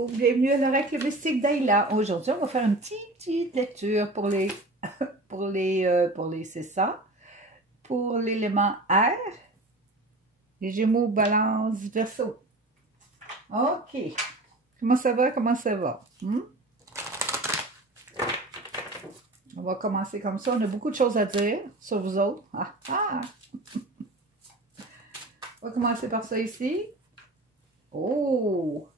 Allô, bienvenue à l'Oracle Mystique d'Aïla. Aujourd'hui, on va faire une petite lecture pour les, c'est ça, pour l'élément air, les Gémeaux, Balance, Verseau. OK. Comment ça va? Comment ça va? On va commencer comme ça. On a beaucoup de choses à dire sur vous autres. Ah, ah. On va commencer par ça ici. Oh!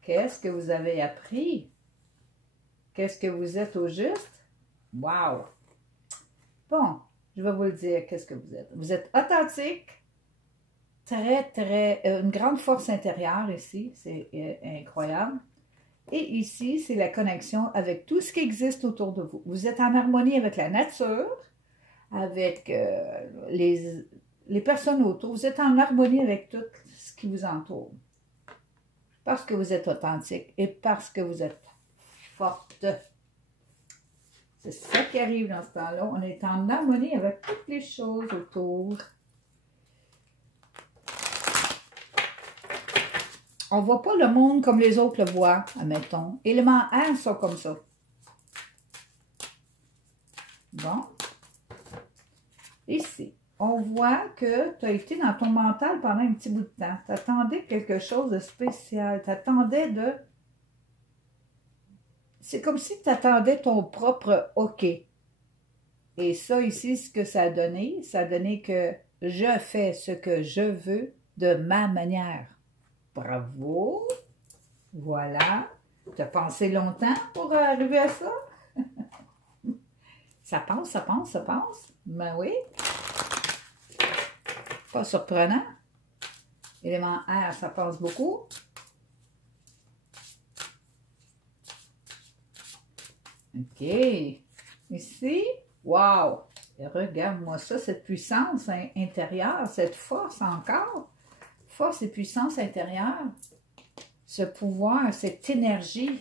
Qu'est-ce que vous avez appris? Qu'est-ce que vous êtes au juste? Wow! Bon, je vais vous le dire, qu'est-ce que vous êtes. Vous êtes authentique, une grande force intérieure ici, c'est incroyable. Et ici, c'est la connexion avec tout ce qui existe autour de vous. Vous êtes en harmonie avec la nature, avec les personnes autour. Vous êtes en harmonie avec tout ce qui vous entoure. Parce que vous êtes authentique et parce que vous êtes forte. C'est ça qui arrive dans ce temps-là. On est en harmonie avec toutes les choses autour. On ne voit pas le monde comme les autres le voient, admettons. Éléments air sont comme ça. Bon. Ici, on voit que tu as été dans ton mental pendant un petit bout de temps. Tu attendais quelque chose de spécial. Tu attendais de... C'est comme si tu attendais ton propre OK. Et ça, ici, ce que ça a donné que je fais ce que je veux de ma manière. Bravo! Voilà. Tu as pensé longtemps pour arriver à ça? Ça pense, ça pense, ça pense. Ben oui. Pas surprenant. Élément air, ça pense beaucoup. OK. Ici, wow! Regarde-moi ça, cette puissance intérieure, cette force encore. Force et puissance intérieure. Ce pouvoir, cette énergie.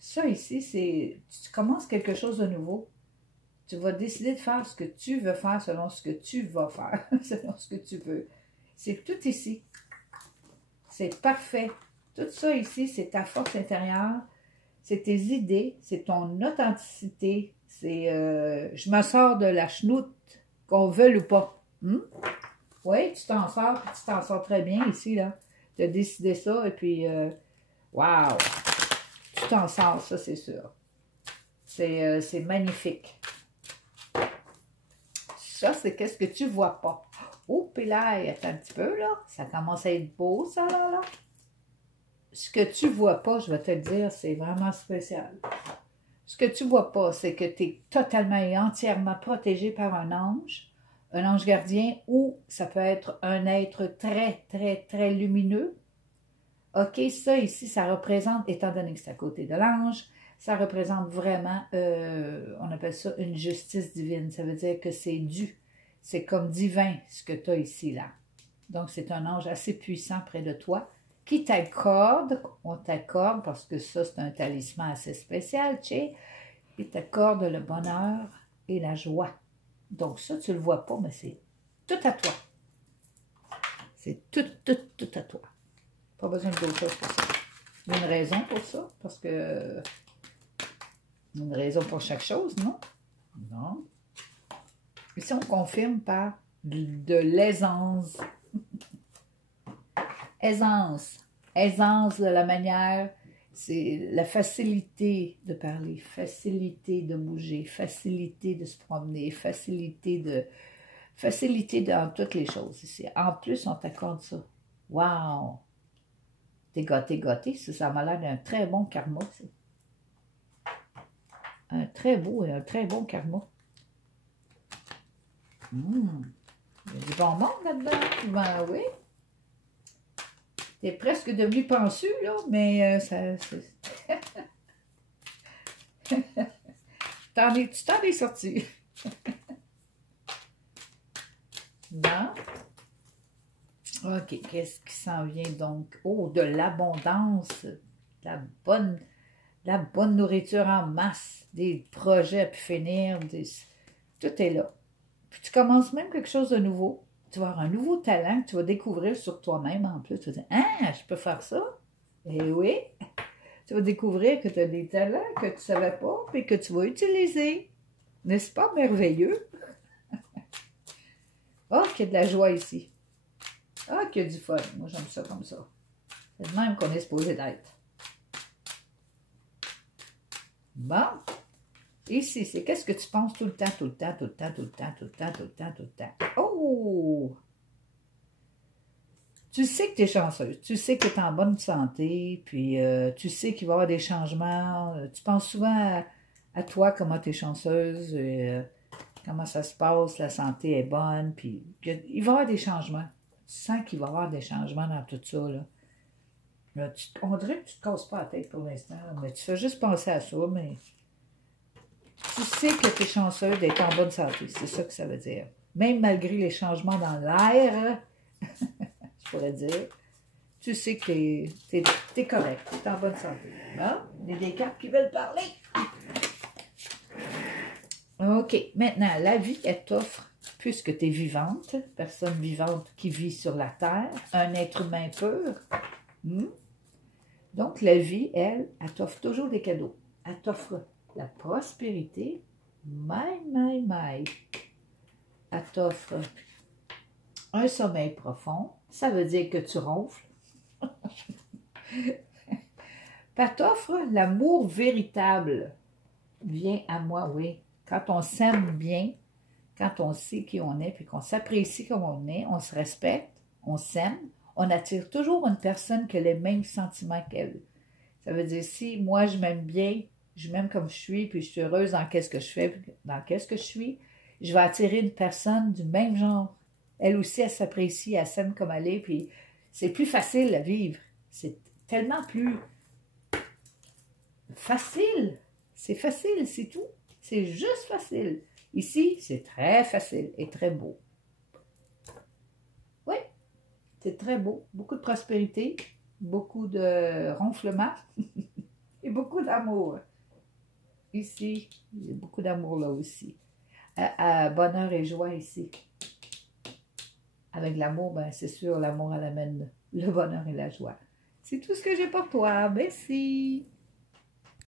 Ça ici, c'est... Tu commences quelque chose de nouveau. Tu vas décider de faire ce que tu veux faire selon ce que tu vas faire, selon ce que tu veux. C'est tout ici. C'est parfait. Tout ça ici, c'est ta force intérieure, c'est tes idées, c'est ton authenticité. C'est je me sors de la chenoute, qu'on veuille ou pas. Oui, tu t'en sors, puis tu t'en sors très bien ici, là. Tu as décidé ça, et puis, wow! Tu t'en sors, ça, c'est sûr. C'est magnifique. Ça, c'est qu'est-ce que tu vois pas. Oh, puis là, attends un petit peu, là. Ça commence à être beau, ça, là. Ce que tu vois pas, je vais te le dire, c'est vraiment spécial. Ce que tu vois pas, c'est que tu es totalement et entièrement protégé par un ange gardien, ou ça peut être un être très, très, très lumineux. OK, ça ici, ça représente, étant donné que c'est à côté de l'ange, ça représente vraiment, on appelle ça une justice divine. Ça veut dire que c'est dû. C'est comme divin, ce que tu as ici, là. Donc, c'est un ange assez puissant près de toi qui t'accorde, on t'accorde, parce que ça, c'est un talisman assez spécial, tu sais, il t'accorde le bonheur et la joie. Donc, ça, tu ne le vois pas, mais c'est tout à toi. C'est tout à toi. Pas besoin d'autre chose pour ça. Il y a une raison pour ça, parce que... Une raison pour chaque chose, non? Non. Ici, on confirme par de l'aisance. Aisance. Aisance de la manière, c'est la facilité de parler, facilité de bouger, facilité de se promener, facilité dans toutes les choses ici. En plus, on t'accorde ça. Wow! T'es gâté, ça m'a l'air d'un très bon karma, ça. Un très beau et un très bon karma. Il y a du bon monde là-dedans. Ben oui. T'es presque devenu pensu, là, mais ça... tu t'en es sorti. Non? OK, qu'est-ce qui s'en vient donc? Oh, de l'abondance, la bonne nourriture en masse, des projets à pu finir, tout est là. Puis tu commences même quelque chose de nouveau. tu vas avoir un nouveau talent que tu vas découvrir sur toi-même en plus. Tu vas dire, ah, je peux faire ça? Eh oui! Tu vas découvrir que tu as des talents que tu ne savais pas et que tu vas utiliser. N'est-ce pas merveilleux? Oh, qu'il y a de la joie ici. Ah, qu'il y a du fun. Moi, j'aime ça comme ça. C'est de même qu'on est supposé d'être. Bon. Ici, c'est qu'est-ce que tu penses tout le temps, tout le temps, tout le temps, tout le temps, tout le temps, tout le temps, tout le temps. Oh! Tu sais que tu es chanceuse. Tu sais que tu es en bonne santé. Puis, tu sais qu'il va y avoir des changements. Tu penses souvent à toi, comment tu es chanceuse. Comment ça se passe, la santé est bonne, puis il va y avoir des changements. Tu sens qu'il va y avoir des changements dans tout ça, là. Là, on dirait que tu ne te casses pas la tête pour l'instant, mais tu fais juste penser à ça, mais tu sais que tu es chanceuse d'être en bonne santé, c'est ça que ça veut dire. Même malgré les changements dans l'air, je pourrais dire, tu sais que tu es correct, tu es en bonne santé. Bon, il y a des cartes qui veulent parler. OK, maintenant, la vie, elle t'offre, puisque tu es vivante, personne vivante qui vit sur la terre, un être humain pur. Donc, la vie, elle t'offre toujours des cadeaux. Elle t'offre la prospérité, my. Elle t'offre un sommeil profond, ça veut dire que tu ronfles. Elle t'offre l'amour véritable. Viens à moi, oui. Quand on s'aime bien, quand on sait qui on est, puis qu'on s'apprécie comme on est, on se respecte, on s'aime, on attire toujours une personne qui a les mêmes sentiments qu'elle. Ça veut dire, si moi je m'aime bien, je m'aime comme je suis, puis je suis heureuse dans qu'est-ce que je fais, dans qu'est-ce que je suis, je vais attirer une personne du même genre. Elle aussi, elle s'apprécie, elle s'aime comme elle est, puis c'est plus facile à vivre. C'est tellement plus facile. C'est facile, c'est tout. C'est juste facile. Ici, c'est très facile et très beau. Oui, c'est très beau. Beaucoup de prospérité, beaucoup de ronflement et beaucoup d'amour. Ici, il y a beaucoup d'amour là aussi. Bonheur et joie ici. Avec l'amour, ben c'est sûr, l'amour elle amène le bonheur et la joie. C'est tout ce que j'ai pour toi. Merci.